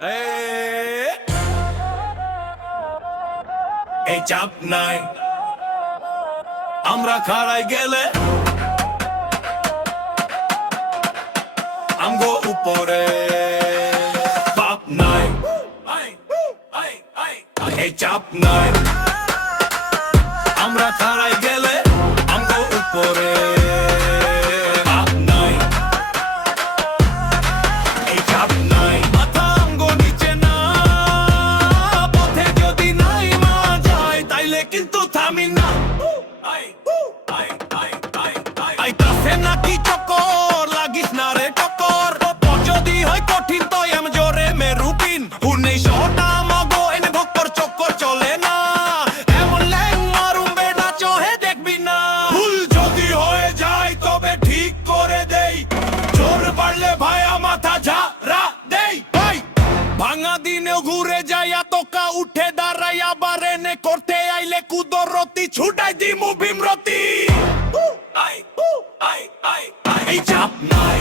এই চাপ নাই আমরা খাড়াই গেলে আমগো উপরে পাপ নাই এই চাপ নাই আমরা খাড়াই গেলে আমগো উপরে পাপ নাই এই চাপ নাই মাথা আমগো নিচে না পথে যদি নাই মা যায় তাইলে কিন্তু থামি না আইতাছে নাকি চক্কর লাগিস না রে টক্কর যদি হয় কঠিন তো এম জোরে মে রুটিন উনি শটা মগো এনে ভক্কর চক্কর চলে না এমন ল্যাং মারুম বেটা চোহে দেখবি না ভুল যদি হয়ে যায় তবে ঠিক করে দেই জোর বাড়লে ভাইয়া মাথা ঝাড়া দেই ভাই ভাঙা দিনেও ঘুরে যাইয়া তোকা উঠে দাঁড়াই আবার এনে করতে আইলে কুদরতি ছুটাই দিমু ভীমরতি এই চাপ নাই